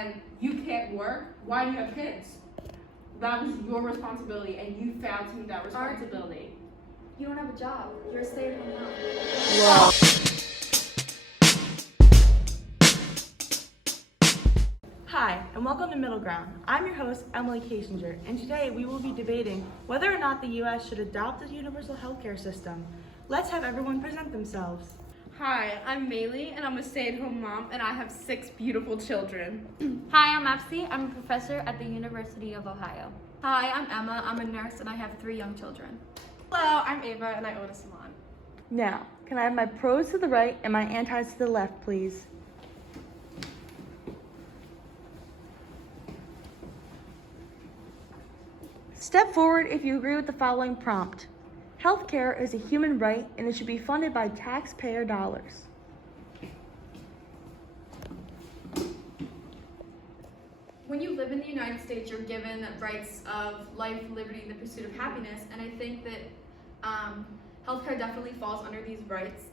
and you can't work, why do you have kids? That was your responsibility, and you failed to meet that responsibility. You don't have a job. You're a stay-at-home mom. Wow. Hi, and welcome to Middle Ground. I'm your host, Emily Kasinger, and today we will be debating whether or not the U.S. should adopt a universal healthcare system. Let's have everyone present themselves. Hi, I'm Maylee, and I'm a stay-at-home mom, and I have 6 beautiful children. Hi, I'm Epsi. I'm a professor at the University of Ohio. Hi, I'm Emma. I'm a nurse and I have 3 young children. Hello, I'm Ava and I own a salon. Now, can I have my pros to the right and my antis to the left, please? Step forward if you agree with the following prompt. Healthcare is a human right and it should be funded by taxpayer dollars. When you live in the United States, you're given rights of life, liberty, and the pursuit of happiness. And I think that healthcare definitely falls under these rights.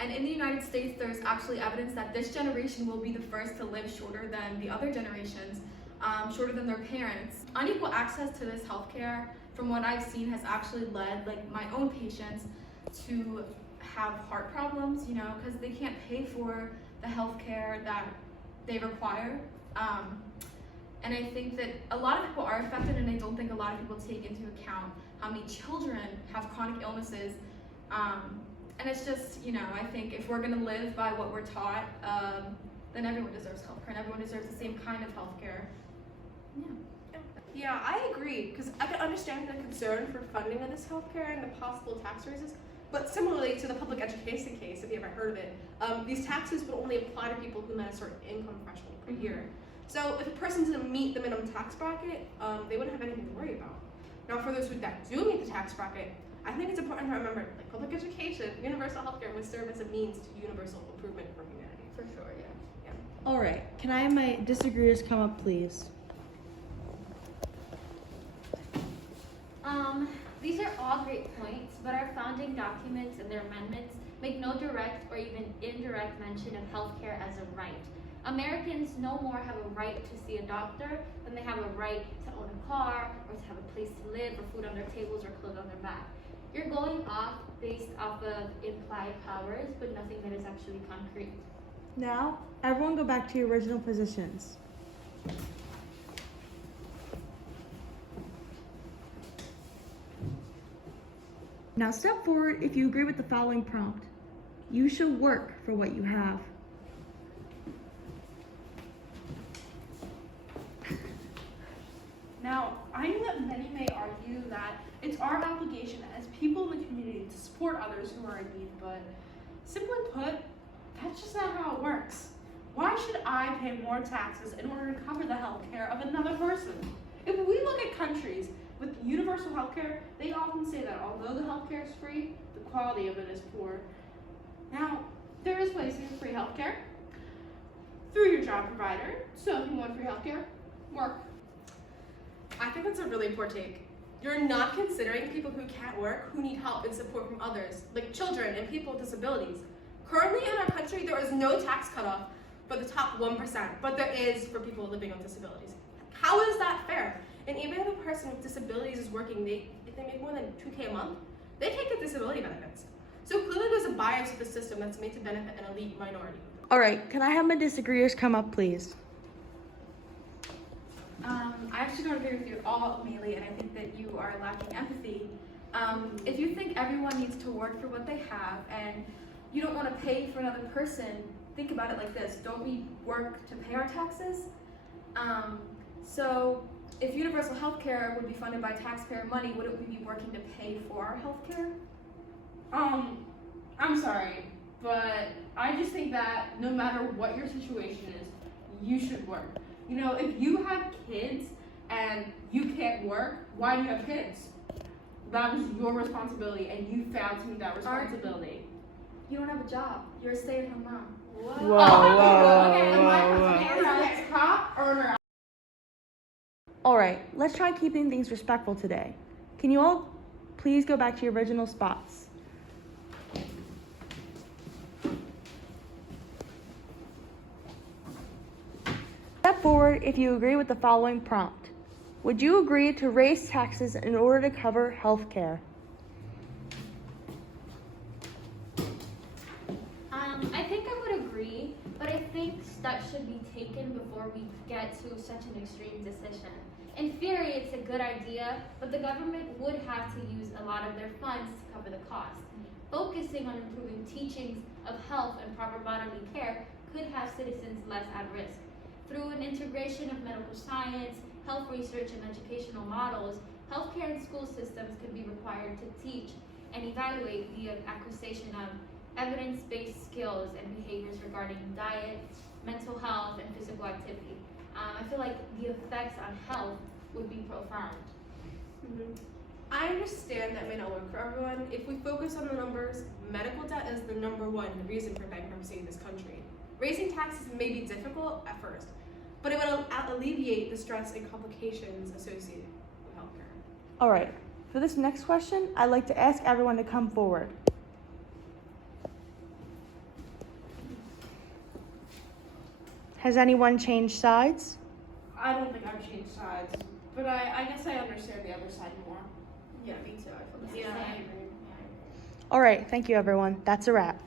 And in the United States, there's actually evidence that this generation will be the first to live shorter than the other generations, shorter than their parents. Unequal access to this healthcare, from what I've seen, has actually led, like my own patients, to have heart problems, you know, because they can't pay for the healthcare that they require. And I think that a lot of people are affected, and I don't think a lot of people take into account how many children have chronic illnesses. And it's just, you know, I think if we're gonna live by what we're taught, then everyone deserves healthcare, and everyone deserves the same kind of healthcare. Yeah, I agree, because I can understand the concern for funding of this healthcare and the possible tax raises, but similarly to the public education case, if you ever heard of it, these taxes would only apply to people who met a certain income threshold per year. So if a person doesn't meet the minimum tax bracket, they wouldn't have anything to worry about. Now for those that do meet the tax bracket, I think it's important to remember, like public education, universal healthcare would serve as a means to universal improvement for humanity. For sure, yeah. All right, can I have my disagreeers come up, please? These are all great points, but our founding documents and their amendments make no direct or even indirect mention of healthcare as a right. Americans no more have a right to see a doctor than they have a right to own a car, or to have a place to live, or food on their tables, or clothes on their back. You're going off based off of implied powers, but nothing that is actually concrete. Now, everyone go back to your original positions. Now step forward if you agree with the following prompt. You shall work for what you have. Now, I know that many may argue that it's our obligation as people in the community to support others who are in need, but simply put, that's just not how it works. Why should I pay more taxes in order to cover the health care of another person? If we look at countries with universal health care, they often say that although the health care is free, the quality of it is poor. Now, there is ways to get free health care through your job provider. So if you want free health care, work. I think that's a really poor take. You're not considering people who can't work, who need help and support from others, like children and people with disabilities. Currently in our country, there is no tax cutoff for the top 1%, but there is for people living with disabilities. How is that fair? And even if a person with disabilities is working, if they make more than $2K a month, they can't get disability benefits. So clearly there's a bias to the system that's made to benefit an elite minority. All right, can I have my disagreeers come up, please? I actually don't agree with you at all, Maylee, and I think that you are lacking empathy. If you think everyone needs to work for what they have and you don't want to pay for another person, think about it like this. Don't we work to pay our taxes? So if universal health care would be funded by taxpayer money, wouldn't we be working to pay for our health care? I'm sorry, but I just think that no matter what your situation is, you should work. You know, if you have kids and you can't work, why do you have kids? That was your responsibility, and you failed to meet that responsibility. You don't have a job. You're a stay-at-home mom. Whoa, whoa, Okay, whoa, my whoa. question is, top earner. All right, let's try keeping things respectful today. Can you all please go back to your original spots? Step forward if you agree with the following prompt. Would you agree to raise taxes in order to cover health care? I think I would agree, but I think steps should be taken before we get to such an extreme decision. In theory, it's a good idea, but the government would have to use a lot of their funds to cover the cost. Focusing on improving teachings of health and proper bodily care could have citizens less at risk. Through an integration of medical science, health research, and educational models, healthcare and school systems could be required to teach and evaluate the acquisition of evidence-based skills and behaviors regarding diet, mental health, and physical activity. I feel like the effects on health would be profound. I understand that may not work for everyone. If we focus on the numbers, medical debt is the number one reason for bankruptcy in this country. Raising taxes may be difficult at first, but it would alleviate the stress and complications associated with healthcare. All right, for this next question, I'd like to ask everyone to come forward. Has anyone changed sides? I don't think I've changed sides, but I guess I understand the other side more. Yeah, me too. I feel the Yeah, same. I agree. All right, thank you everyone. That's a wrap.